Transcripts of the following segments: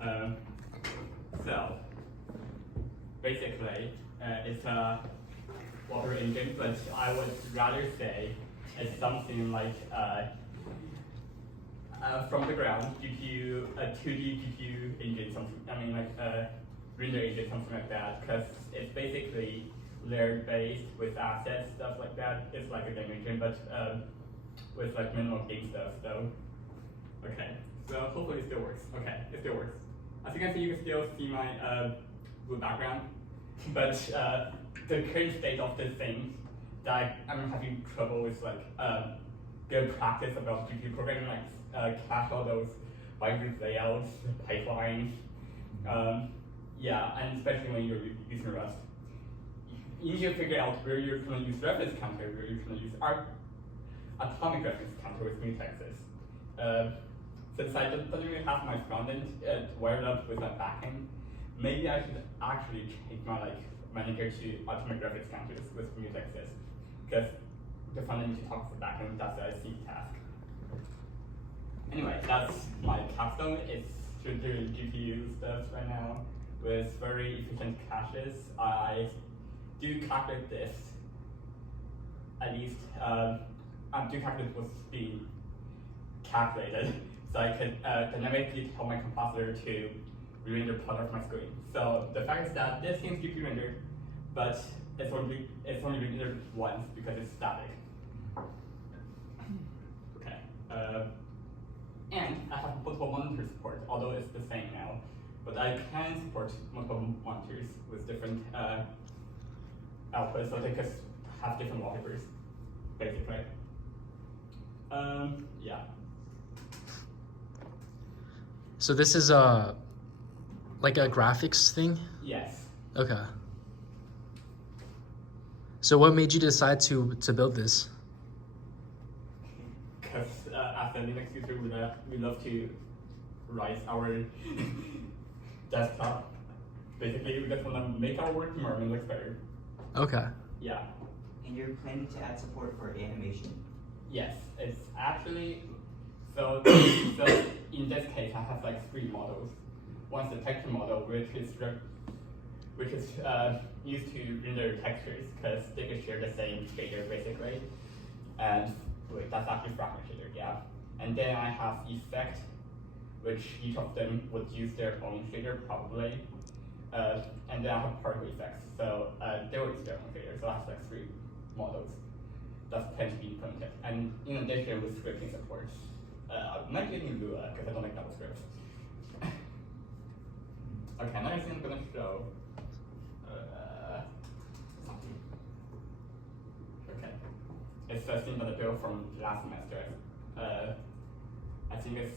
Um, so basically, it's a water engine, but I would rather say it's something like from the ground GPU, a 2D GPU engine, something. I mean like a render engine, something like that, because it's basically layer-based with assets, stuff like that. It's like a game engine, but with like minimal game stuff. So okay, so hopefully it still works. Okay, it still works. As you can see, you can still see my blue background, but the current state of this thing that I'm having trouble with, like good practice about GPU programming, like cache all those binary layouts, pipelines. Yeah, and especially when you're using Rust. You need to figure out where you're going to use reference counter, where you're going to use atomic reference counter with mutexes. Since I don't really have my front end wired up with my backend, maybe I should actually change my manager to atomic reference counters with mutexes, because the front end talks to the backend. That's a C task. Anyway, that's my capstone. It's doing GPU stuff right now with very efficient caches. I do calculate this. At least I do calculate what's being calculated, so I could dynamically tell my compositor to re-render part of my screen. So the fact is that this seems GPU rendered, but it's only rendered once because it's static. Okay. And I have multiple monitor support, although it's the same now. But I can support multiple monitors with different outputs, so they could have different wallpapers, basically. Yeah. So this is like a graphics thing? Yes. Okay. So what made you decide to build this? Because as a Linux user, we love to write our desktop. Basically, we just want to make our work environment look better. Okay. Yeah. And you're planning to add support for animation? Yes, it's actually, so in this case, I have like 3 models. One's the texture model, which is used to render textures, because they can share the same shader basically. And wait, that's actually fragment shader, yeah. And then I have effect, which each of them would use their own shader probably. And then I have particle effects, so they will use their own shader. So I have like 3 models that tend to be implemented. And in addition, with scripting support, I'm not using Lua because I don't like double scripts. Okay, another thing I'm going to show. Okay, it's a thing that I built from last semester. I think it's,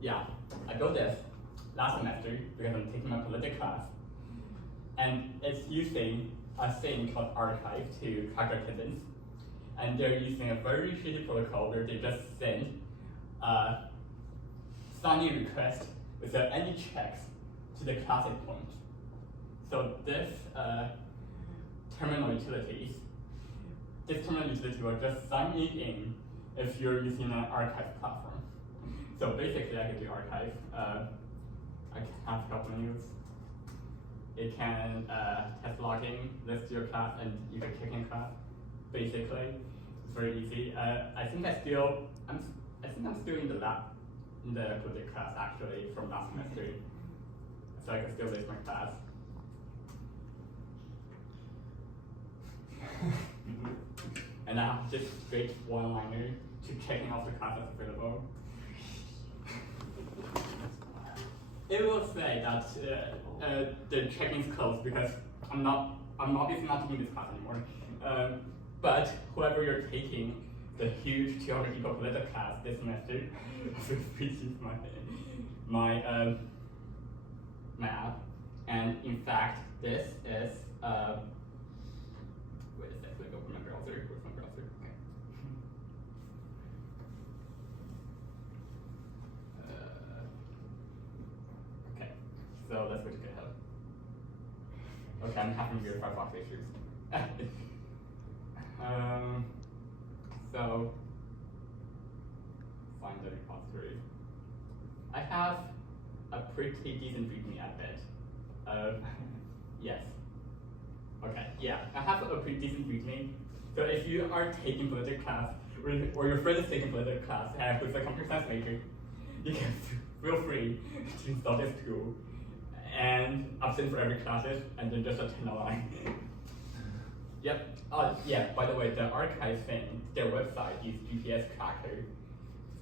yeah, I built this last semester because I'm taking my politics class. And it's using a thing called archive to track attendance. And they're using a very shitty protocol where they just send a signing request without any checks to the class endpoint. So this terminal utility will just sign it in if you're using an archive platform. So basically, I can do archive. I have a couple menus. It can test logging, list your class, and you can check in class. Basically, it's very easy. I think I'm still in the project class actually from last semester, so I can still list my class. And I have just straight one-liner to checking off the class that's available. It will say that the check-in's closed because I'm obviously not taking this class anymore. But whoever you're taking the huge 200 people political class this semester, feel free to use my app. And in fact, this is wait a sec, let me open my browser. Where's my browser? Okay. Okay, so let's go to GitHub. Okay, I'm having weird Firefox issues. So find the repository. I have a pretty decent reading habit. Yes. Okay, yeah, I have a pretty decent reading. So if you are taking political class, or your friend is taking political class who's a computer science major, you can feel free to install this tool and absent for every classes and then just attend online. Yep. Yeah, by the way, the archive thing, their website is GPS tracker.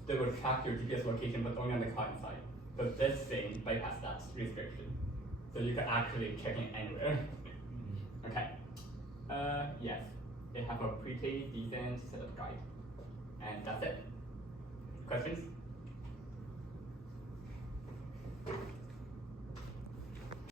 They will track your GPS location, but only on the client side. But this thing bypass that restriction. So you can actually check in anywhere. Okay. Yes. They have a pretty decent setup guide. And that's it. Questions?